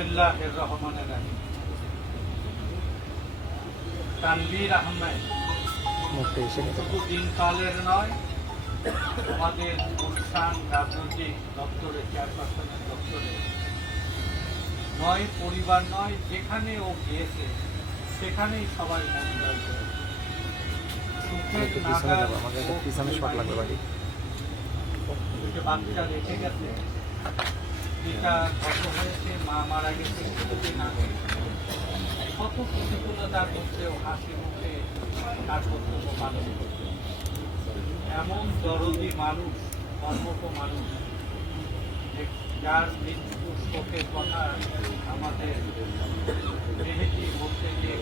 বিসমিল্লাহির রহমানির রহিম। তানভীর আহমেদ। দিনকালের নয় আমাদের অনুষ্ঠান রাজনৈতিক দপ্তরে চেয়ারপারসনের দপ্তরে। নয় পরিবার নয় যেখানে ও গিয়েছে সেখানেই সবাই মন দুটো বাচ্চা রেখে গেছে। হয়েছে, মা মারা গেছে কত মধ্যেও হাসি মুখে এমন দরদি মানুষ, কর্মঠ মানুষ যার মৃত্যু শোকের কথা আমাদের মেহেদি বলতে গিয়ে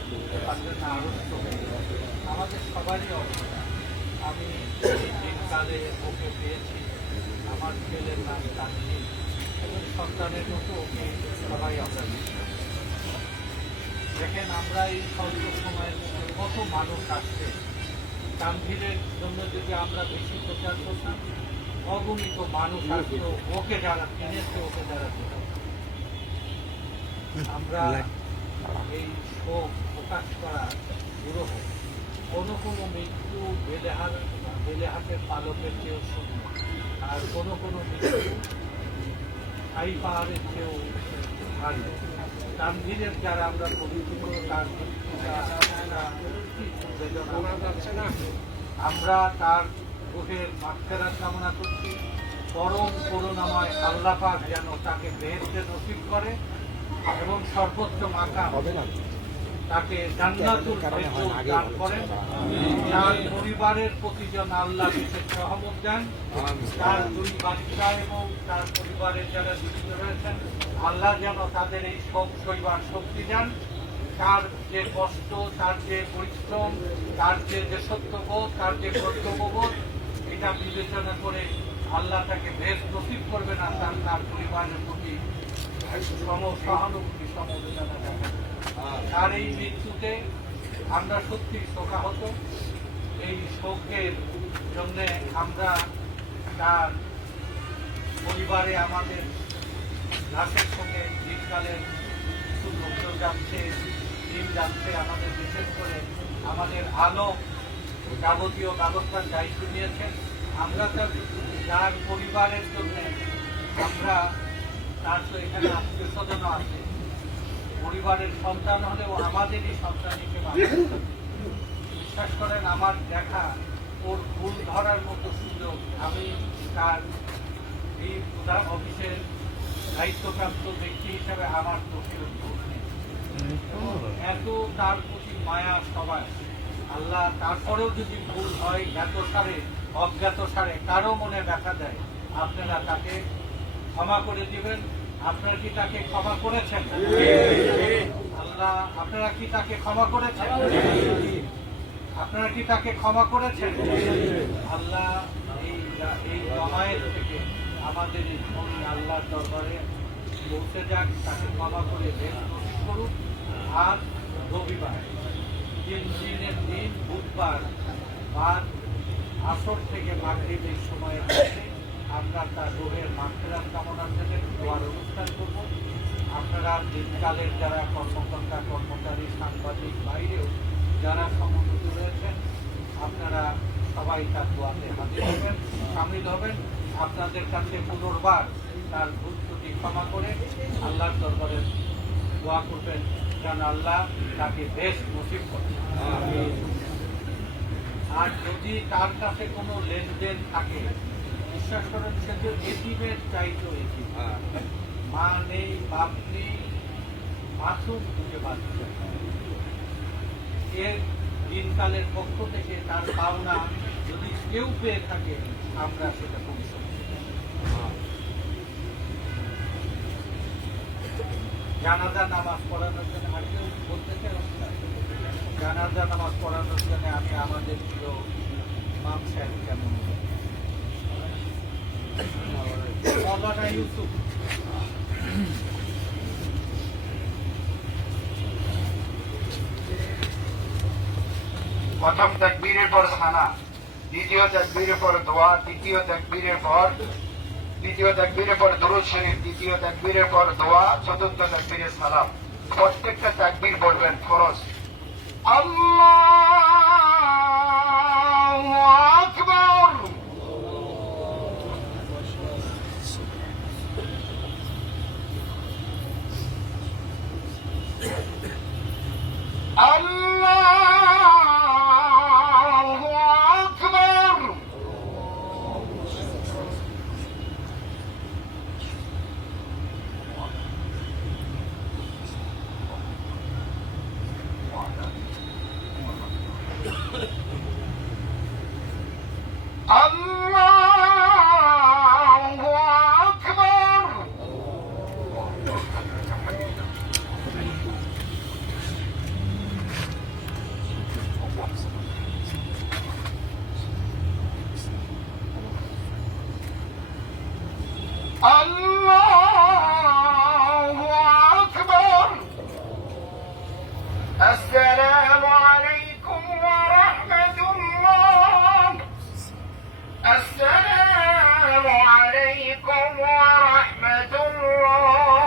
আড়ষ্ট আমাদের সবারই অবস্থা। আমি দিনকালে ওকে পেয়েছি। আমার ছেলের নাম এবং সন্তানের মতো ওকে সবাই আমরা দেখেন, আমরা এই স্বল্প সময়ের কত মানুষ আসছে। তানভীরের জন্য যদি আমরা বেশি প্রচার করতাম, অগণিত মানুষ আসতো, ওকে যারা কিনেছে, ওকে যারা আমরা এই শোক প্রকাশ করা দুরূহ কোনো কোনো মৃত্যু বেলেহার বেলেহাটের পালকের চেয়েও শূন্য আর কোনো কোনো মৃত্যু ছাই পাহাড়ের কেউ ভারী তানভীরের যারা আমরা পবিত্র একটা বেদনা। আমরা তার বুকের মাক্ষেরার কামনা করছি। পরম করুণাময় আল্লাপাক যেন তাকে বেহেস্তে নসিব করে এবং সর্বোচ্চ মাকা তাকে জান্নাতুল ফেরদৌস দান করেন। তার পরিবারের প্রতি আল্লাহ বিশেষ সহমত দেন। তার দুই বাচ্চা এবং তার পরিবারের যারা জীবিত রয়েছেন, আল্লাহ যেন তাদের এই শোক সইবার শক্তি দেন। তার যে কষ্ট, তার যে পরিশ্রম, তার যে দেশত্ববোধ, তার যে কর্তব্যবোধ, এটা বিবেচনা করে আল্লাহ তাকে বেশ নসিব করবে না তার পরিবারের প্রতি সহানুভূতি তার এই মৃত্যুতে আমরা সত্যি শোকাহত। এই শোকের জন্যে আমরা তার পরিবারে আমাদের লাশের সঙ্গে দিনকালের কিছু লোকজন যাচ্ছে, দিন যাচ্ছে আমাদের বিশেষ করে আমাদের আলো যাবতীয় ব্যবস্থার দায়িত্ব নিয়েছেন আমরা তার পরিবারের জন্য আমরা পরিবারের সন্তান হলেও আমাদেরই সন্তান বিশ্বাস করেন, আমার দেখা ওর ভুল ধরার মতো সুযোগ আমি তার এই প্রধান অফিসের দায়িত্বপ্রাপ্ত ব্যক্তি হিসেবে আমার চোখে উদ্ভব নেই। এত তার প্রতি মায়া সবাই আল্লাহ তারপরেও যদি ভুল হয় জ্ঞাত সারে অজ্ঞাত সারে কারও মনে দেখা দেয়, আপনারা তাকে ক্ষমা করে দিবেন। আপনারা কি তাকে ক্ষমা করেছেন? আল্লাহ, আপনারা কি তাকে ক্ষমা করেছেন? আপনারা কি তাকে ক্ষমা করেছেন? আল্লাহ, এই জমায়েত থেকে আমাদের এই ধনী আল্লাহর দরবারে পৌঁছে যাক, তাকে ক্ষমা করে নসিব করুন আর রবিবার, তিন দিনের দিন বুধবার বাদ আসর থেকে মাগরিবের সময় মধ্যে আমরা তার রোহের মাঠেরার কামনার জন্য দোয়ার অনুষ্ঠান করব। আপনারা দিনকালের যারা কর্মকর্তা কর্মচারী সাংবাদিক বাইরেও যারা সমন্বিত রয়েছেন আপনারা সবাই তার দোয়াতে হাজির হবেন সামিল হবেন। আপনাদের কাছে পুনর্বার তার ভুল ত্রুটি ক্ষমা করে আল্লাহর দরবারে দোয়া করবেন যেন আল্লাহ তাকে বেশ নসিব করেন আর যদি তার কাছে কোনো লেনদেন থাকে বিশ্বাস করেন সে তো এটিমের মা নেই, বাপ নেই খুঁজে এর দিনকালের পক্ষ থেকে তার পাওনা যদি কেউ পেয়ে থাকে, আমরা সেটা জানাজা নামাজ পড়ানোর জন্য আর কেউ বলতে চাই জানাজা নামাজ পড়ানোর জন্য আমি আমাদের প্রিয় মাম সাহেব কেমন প্রথম তাকবীরের পর খানা দ্বিতীয় তাকবীরের পর দোয়া, তৃতীয় তাকবীরের পর দ্বিতীয় তাকবীরের পর দরুদ শরীফ, তৃতীয় তাকবীরের পর দোয়া, চতুর্থ তাকবীরের সালাম। প্রত্যেকটা তাকবীর বলবেন ফরজ। আল্লাহু عليكم ورحمة الله.